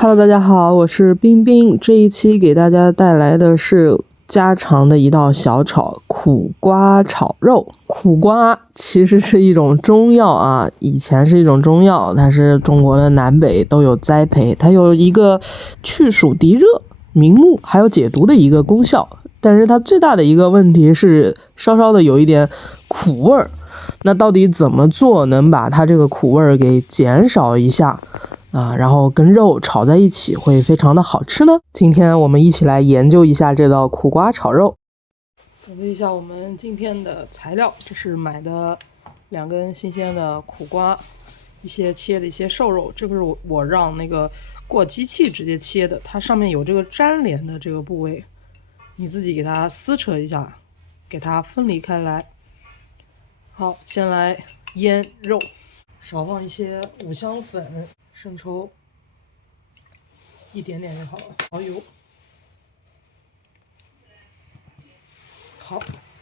Hello， 大家好，我是冰冰。这一期给大家带来的是家常的一道小炒——苦瓜炒肉。苦瓜其实是一种中药啊，以前是一种中药，它是中国的南北都有栽培，它有一个去暑涤热、明目还有解毒的一个功效。但是它最大的一个问题是稍稍的有一点苦味儿。那到底怎么做能把它这个苦味儿给减少一下然后跟肉炒在一起会非常的好吃呢？今天我们一起来研究一下这道苦瓜炒肉。准备一下我们今天的材料，这是买的2根新鲜的苦瓜，一些切的一些瘦肉，这个是我让那个过机器直接切的，它上面有这个粘连的这个部位，你自己给它撕扯一下，给它分离开来。好，先来腌肉，少放一些五香粉、生抽一点点就好了，蚝油。好，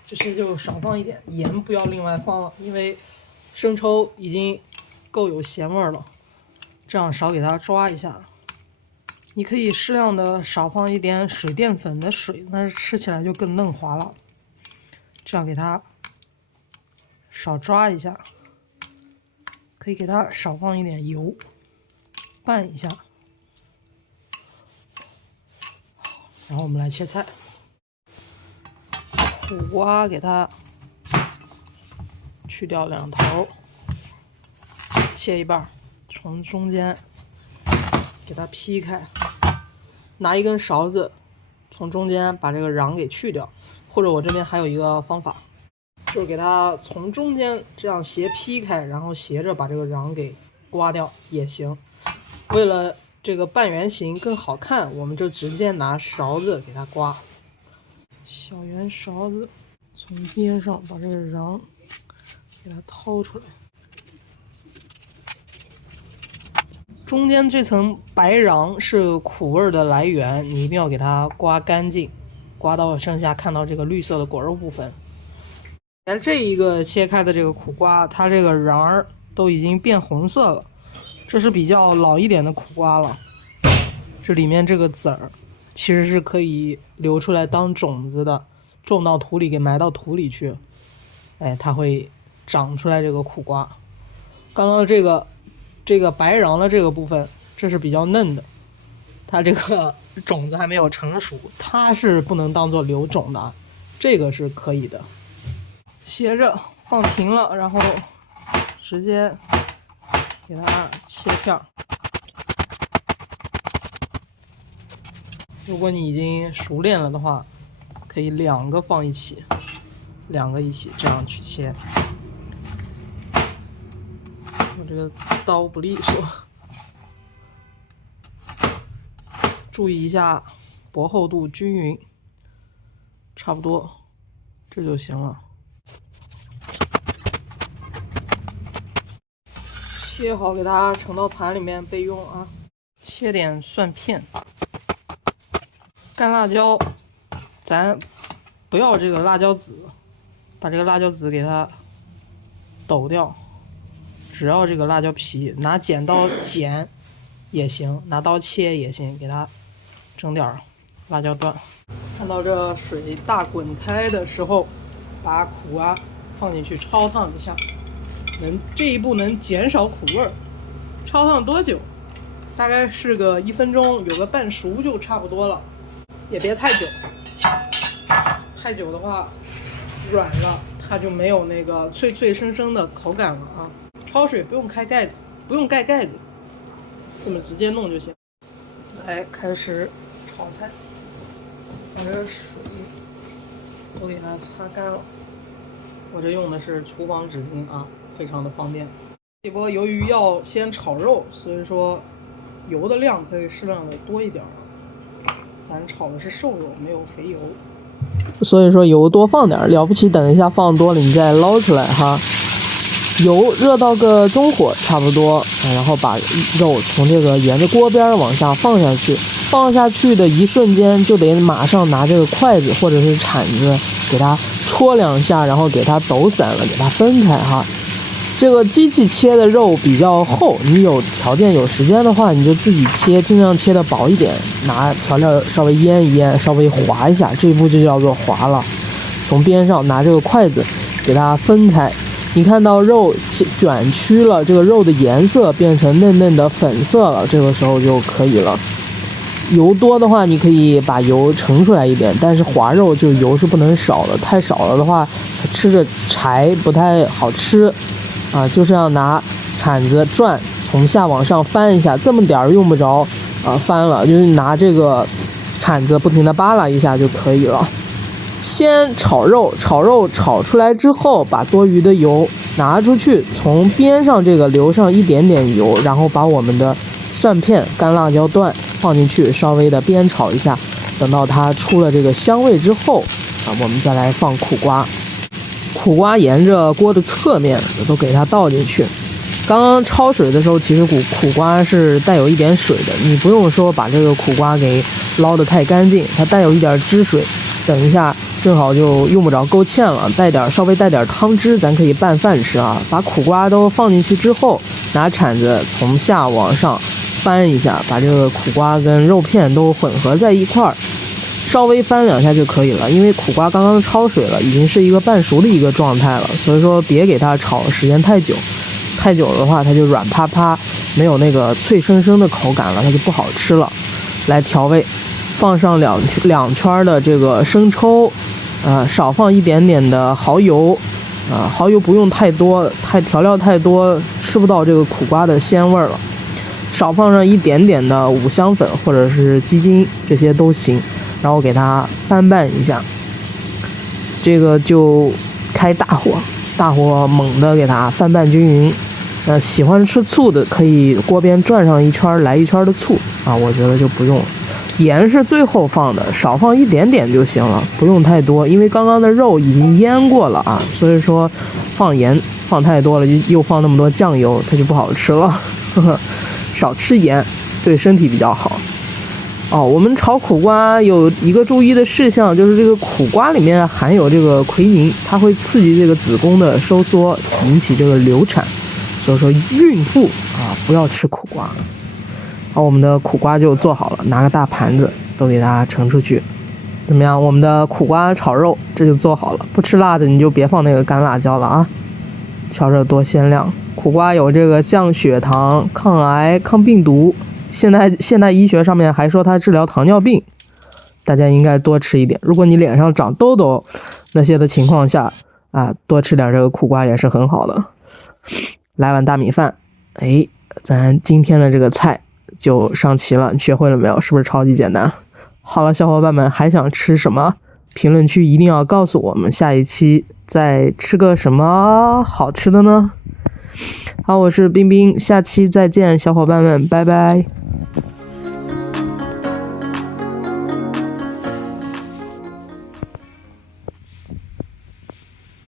这些就少放一点，盐不要另外放了，因为生抽已经够有咸味了，这样少给它抓一下。你可以适量的少放一点水淀粉的水，但是吃起来就更嫩滑了。这样给它少抓一下，可以给它少放一点油，拌一下。然后我们来切菜，苦瓜给它去掉2头，切一半，从中间给它劈开，拿一根勺子从中间把这个瓤给去掉，或者我这边还有一个方法，就是给它从中间这样斜劈开，然后斜着把这个瓤给刮掉也行。为了这个半圆形更好看，我们就直接拿勺子给它刮，小圆勺子从边上把这个瓤给它掏出来，中间这层白瓤是苦味的来源，你一定要给它刮干净，刮到剩下看到这个绿色的果肉部分。这一个切开的这个苦瓜，它这个瓤都已经变红色了，这是比较老一点的苦瓜了。这里面这个籽儿其实是可以留出来当种子的，种到土里，给埋到土里去，它会长出来这个苦瓜。刚刚这个白瓤的这个部分，这是比较嫩的，它这个种子还没有成熟，它是不能当做留种的，这个是可以的。斜着放平了，然后直接给它切片。如果你已经熟练了的话，可以2个放一起，2个一起这样去切。我这个刀不利索，注意一下薄厚度均匀，差不多这就行了。切好给它盛到盘里面备用啊。切点蒜片，干辣椒，咱不要这个辣椒籽，把这个辣椒籽给它抖掉，只要这个辣椒皮，拿剪刀剪也行，拿刀切也行，给它整点辣椒段。看到这水大滚开的时候，把苦瓜放进去焯烫一下，这一步能减少苦味儿。焯烫多久？大概是个1分钟，有个半熟就差不多了，也别太久。太久的话软了，它就没有那个脆脆生生的口感了啊。焯水不用开盖子，不用盖盖子，这么直接弄就行。来，开始炒菜，把这个水都给它擦干了。我这用的是厨房纸巾啊，非常的方便。这波由于要先炒肉，所以说油的量可以适量的多一点了。咱炒的是瘦肉，没有肥油，所以说油多放点，了不起等一下放多了你再捞出来哈。油热到个中火差不多，然后把肉从这个沿着锅边往下放下去，放下去的一瞬间就得马上拿这个筷子或者是铲子给它戳2下，然后给它抖散了，给它分开哈。这个机器切的肉比较厚，你有条件有时间的话，你就自己切，尽量切的薄一点，拿调料稍微腌一腌，稍微划一下，这一步就叫做划了。从边上拿这个筷子给它分开，你看到肉卷曲了，这个肉的颜色变成嫩嫩的粉色了，这个时候就可以了。油多的话，你可以把油盛出来一点，但是划肉就油是不能少的，太少了的话，吃着柴不太好吃啊。就这样拿铲子转，从下往上翻一下，这么点儿用不着翻了，就是拿这个铲子不停的扒拉一下就可以了。先炒肉，炒出来之后，把多余的油拿出去，从边上这个留上一点点油，然后把我们的蒜片、干辣椒段放进去，稍微的煸炒一下，等到它出了这个香味之后我们再来放苦瓜。苦瓜沿着锅的侧面都给它倒进去。刚刚焯水的时候，其实苦瓜是带有一点水的，你不用说把这个苦瓜给捞得太干净，它带有一点汁水，等一下正好就用不着勾芡了，稍微带点汤汁，咱可以拌饭吃啊。把苦瓜都放进去之后，拿铲子从下往上翻一下，把这个苦瓜跟肉片都混合在一块儿，稍微翻2下就可以了。因为苦瓜刚刚焯水了，已经是一个半熟的一个状态了，所以说别给它炒时间太久，太久的话它就软趴趴，没有那个脆生生的口感了，它就不好吃了。来调味，放上两圈的这个生抽，少放一点点的蚝油，蚝油不用太多，调料太多吃不到这个苦瓜的鲜味了。少放上一点点的五香粉或者是鸡精，这些都行，然后给它翻拌一下。这个就开大火猛的给它翻拌均匀。喜欢吃醋的可以锅边转上一圈，来一圈的醋我觉得就不用了。盐是最后放的，少放一点点就行了，不用太多，因为刚刚的肉已经腌过了所以说放盐放太多了，又放那么多酱油，它就不好吃了。少吃盐对身体比较好。我们炒苦瓜有一个注意的事项，就是这个苦瓜里面含有这个奎宁，它会刺激这个子宫的收缩，引起这个流产，所以说孕妇不要吃苦瓜。好，我们的苦瓜就做好了，拿个大盘子都给它盛出去。怎么样？我们的苦瓜炒肉这就做好了。不吃辣的你就别放那个干辣椒了瞧着多鲜亮。苦瓜有这个降血糖、抗癌、抗病毒，现代医学上面还说它治疗糖尿病，大家应该多吃一点。如果你脸上长痘痘那些的情况下多吃点这个苦瓜也是很好的。来碗大米饭，咱今天的这个菜就上齐了，你学会了没有？是不是超级简单？好了，小伙伴们还想吃什么？评论区一定要告诉我们，下一期再吃个什么好吃的呢？好，我是冰冰，下期再见，小伙伴们，拜拜。